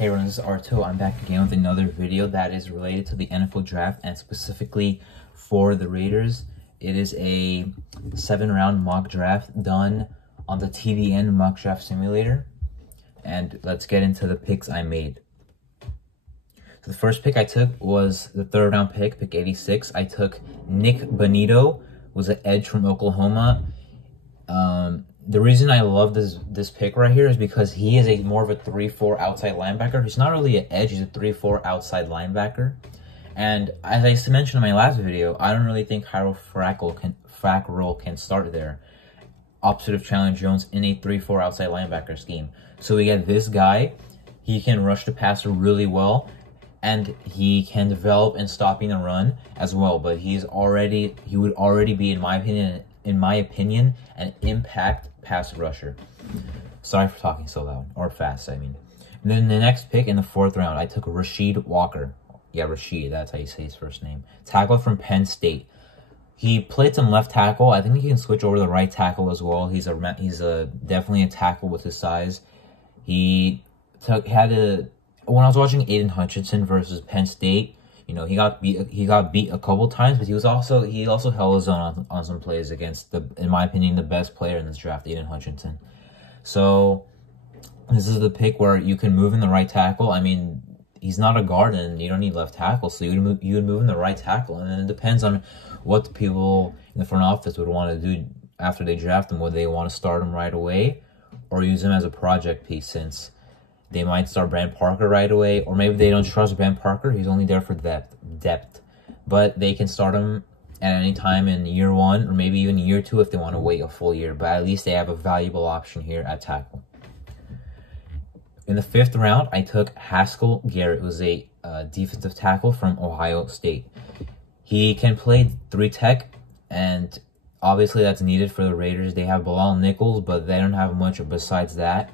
Hey everyone, this is R2. I'm back again with another video that is related to the NFL draft and specifically for the Raiders. It is a 7-round mock draft done on the TDN mock draft simulator. And let's get into the picks I made. So the first pick I took was the 3rd round pick, pick 86. I took Nik Bonitto, was an edge from Oklahoma. The reason I love this pick right here is because he is more of a 3-4 outside linebacker. He's not really an edge, he's a 3-4 outside linebacker. And as I mentioned in my last video, I don't really think Kyler Fackrell can start there, opposite of Chandler Jones in a 3-4 outside linebacker scheme. So we get this guy. He can rush the passer really well, and he can develop in stopping the run as well. But he would already be, in my opinion, an impact pass rusher. Sorry for talking so loud, or fast, I mean. And then the next pick in the 4th round, I took Rasheed Walker. Yeah, Rasheed, that's how you say his first name. Tackle from Penn State. He played some left tackle. I think he can switch over to the right tackle as well. He's definitely a tackle with his size. When I was watching Aiden Hutchinson versus Penn State, you know, he got beat a couple times, but he also held his own on some plays against in my opinion, the best player in this draft, Aiden Hutchinson. So this is the pick where you can move in the right tackle. I mean, he's not a guard and you don't need left tackle, so you would move in the right tackle. And then it depends on what the people in the front office would want to do after they draft him. Whether they want to start him right away or use him as a project piece, since they might start Brand Parker right away, or maybe they don't trust Brand Parker. He's only there for depth. But they can start him at any time in year 1 or maybe even year 2 if they want to wait a full year. But at least they have a valuable option here at tackle. In the 5th round, I took Haskell Garrett, who was a defensive tackle from Ohio State. He can play 3-tech, and obviously that's needed for the Raiders. They have Bilal Nichols, but they don't have much besides that.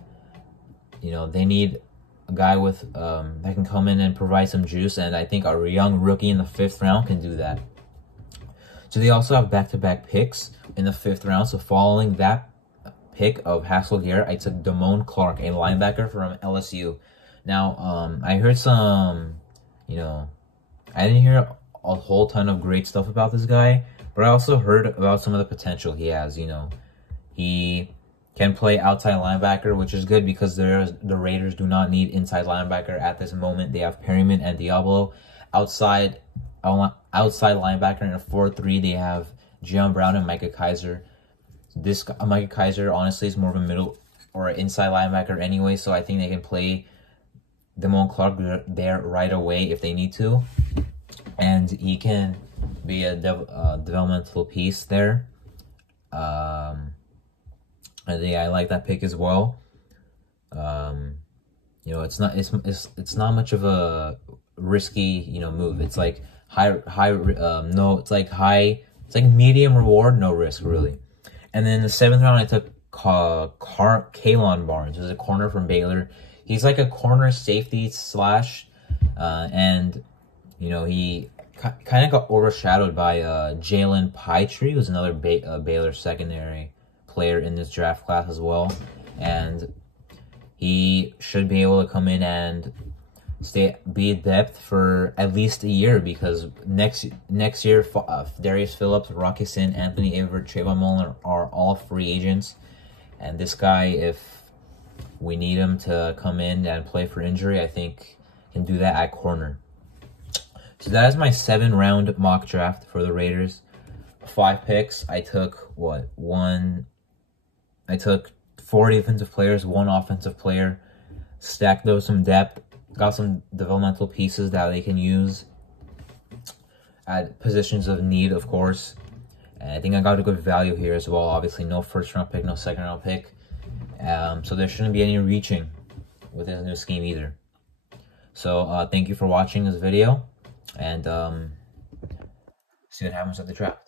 You know, they need a guy with that can come in and provide some juice, and I think our young rookie in the 5th round can do that. So they also have back-to-back picks in the 5th round. So following that pick of Haskell Garrett, I took Damone Clark, a linebacker from LSU. Now, I heard some, you know, I didn't hear a whole ton of great stuff about this guy, but I also heard about some of the potential he has. You know, he can play outside linebacker, which is good because the Raiders do not need inside linebacker at this moment. They have Perryman and Diablo. Outside linebacker in a 4-3, they have Jalen Brown and Micah Kiser. Micah Kiser, honestly, is more of a middle or an inside linebacker anyway, so I think they can play Damone Clark there right away if they need to. And he can be a developmental piece there. Yeah, I like that pick as well. You know, it's not much of a risky, you know, move. It's like it's like medium reward, no risk really. And then in the 7th round, I took Kalon Barnes, who's a corner from Baylor. He's like a corner safety slash, and you know, he kind of got overshadowed by Jalen Pitre, who's another Baylor secondary player in this draft class as well, and he should be able to come in and be depth for at least a year, because next year Darius Phillips, Rocky Sin, Anthony Averett, Trayvon Mullen are all free agents, and this guy, if we need him to come in and play for injury, I think can do that at corner. So that is my 7-round mock draft for the Raiders. 5 picks. I took I took 4 defensive players, 1 offensive player, stacked those some depth, got some developmental pieces that they can use at positions of need, of course. And I think I got a good value here as well. Obviously, no 1st-round pick, no 2nd-round pick. So there shouldn't be any reaching with this new scheme either. So thank you for watching this video, and see what happens at the draft.